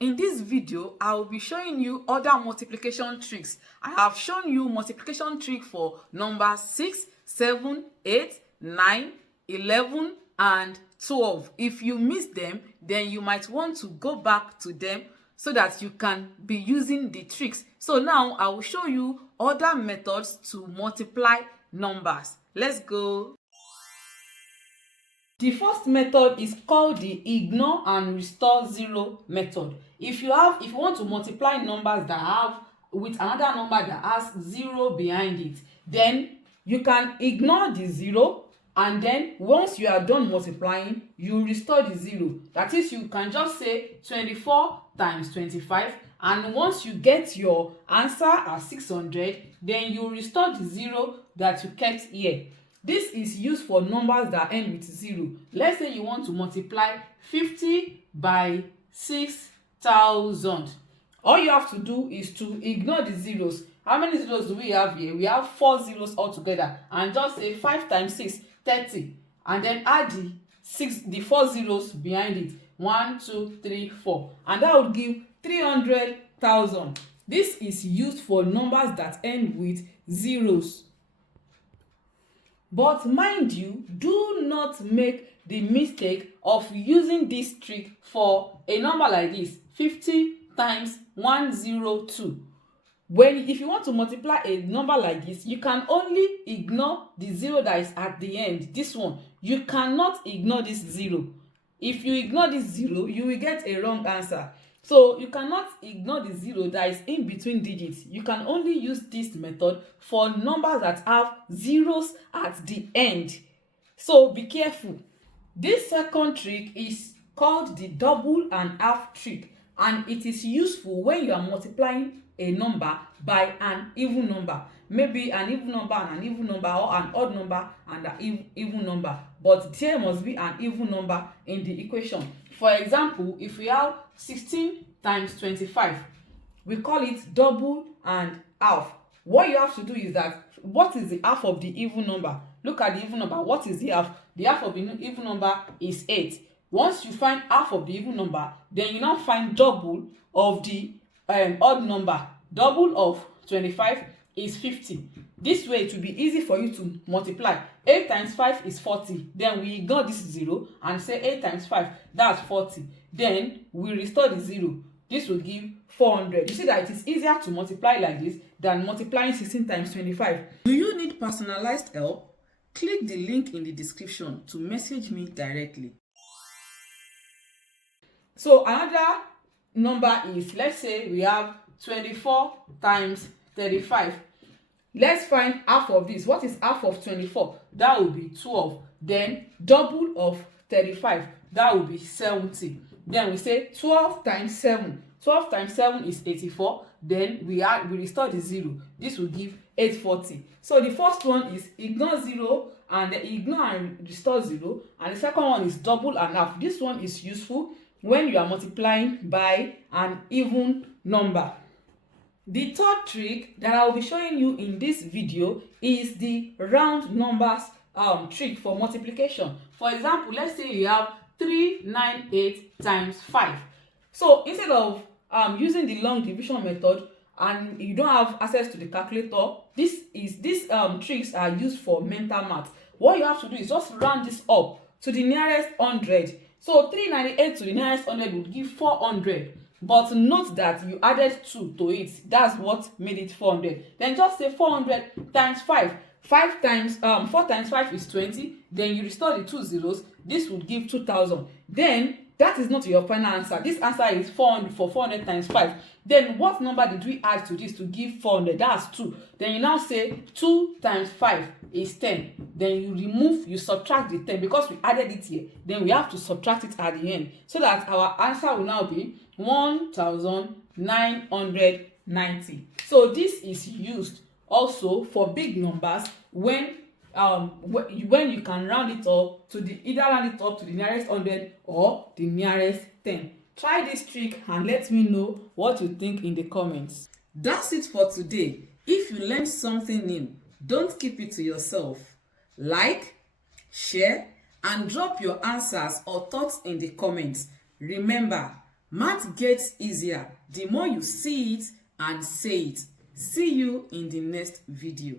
In this video, I will be showing you other multiplication tricks. I have shown you multiplication trick for numbers 6, 7, 8, 9, 11, and 12. If you missed them, then you might want to go back to them so that you can be using the tricks. So now I will show you other methods to multiply numbers. Let's go. The first method is called the ignore and restore zero method. If you want to multiply numbers that have with another number that has zero behind it, then you can ignore the zero, and then once you are done multiplying, you restore the zero. That is, you can just say 24 times 25, and once you get your answer as 600, then you restore the zero that you kept here. This is used for numbers that end with 0. Let's say you want to multiply 50 by 6,000. All you have to do is to ignore the zeros. How many zeros do we have here? We have 4 zeros altogether. And just say 5 times 6, 30. And then add the 4 zeros behind it. 1, 2, 3, 4. And that would give 300,000. This is used for numbers that end with zeros. But mind you, do not make the mistake of using this trick for a number like this, 50 times 102. If you want to multiply a number like this, you can only ignore the zero that is at the end. This one, you cannot ignore this zero. If you ignore this zero, you will get a wrong answer. So you cannot ignore the zero that is in between digits. You can only use this method for numbers that have zeros at the end. So be careful. This second trick is called the double and half trick, and it is useful when you are multiplying a number by an even number. Maybe an even number and an even number, or an odd number and an even number. But there must be an even number in the equation. For example, if we have 16 times 25, we call it double and half. What you have to do is that, what is the half of the even number? Look at the even number. What is the half? The half of the even number is 8. Once you find half of the even number, then you now find double of the odd number. Double of 25 is 50. This way it will be easy for you to multiply. 8 times 5 is 40. Then we ignore this 0 and say 8 times 5, that's 40. Then we restore the 0. This will give 400. You see that it is easier to multiply like this than multiplying 16 times 25. Do you need personalized help? Click the link in the description to message me directly. So another number is, let's say we have 24 times 35. Let's find half of this. What is half of 24? That will be 12. Then double of 35. That will be 70. Then we say 12 times 7. 12 times 7 is 84. Then we restore the 0. This will give 840. So the first one is ignore 0 and ignore and restore 0. And the second one is double and half. This one is useful when you are multiplying by an even number. The third trick that I will be showing you in this video is the round numbers trick for multiplication. For example, let's say you have 398 times 5. So instead of using the long division method and you don't have access to the calculator, these tricks are used for mental math. What you have to do is just round this up to the nearest 100. So 398 to the nearest 100 would give 400. But note that you added 2 to it. That's what made it 400. Then just say 400 times 5. 4 times 5 is 20. Then you restore the 2 zeros. This would give 2000. Then that is not your final answer. This answer is 400 for 400 times 5. Then what number did we add to this to give 400? That's 2. Then you now say 2 times 5 is 10. Then you subtract the 10 because we added it here. Then we have to subtract it at the end so that our answer will now be 1990. So this is used also for big numbers when you can round it up to the nearest 100 or the nearest 10. Try this trick and let me know what you think in the comments. That's it for today. If you learned something new, don't keep it to yourself. Like, share, and drop your answers or thoughts in the comments. Remember, Math gets easier the more you see it and say it. See you in the next video.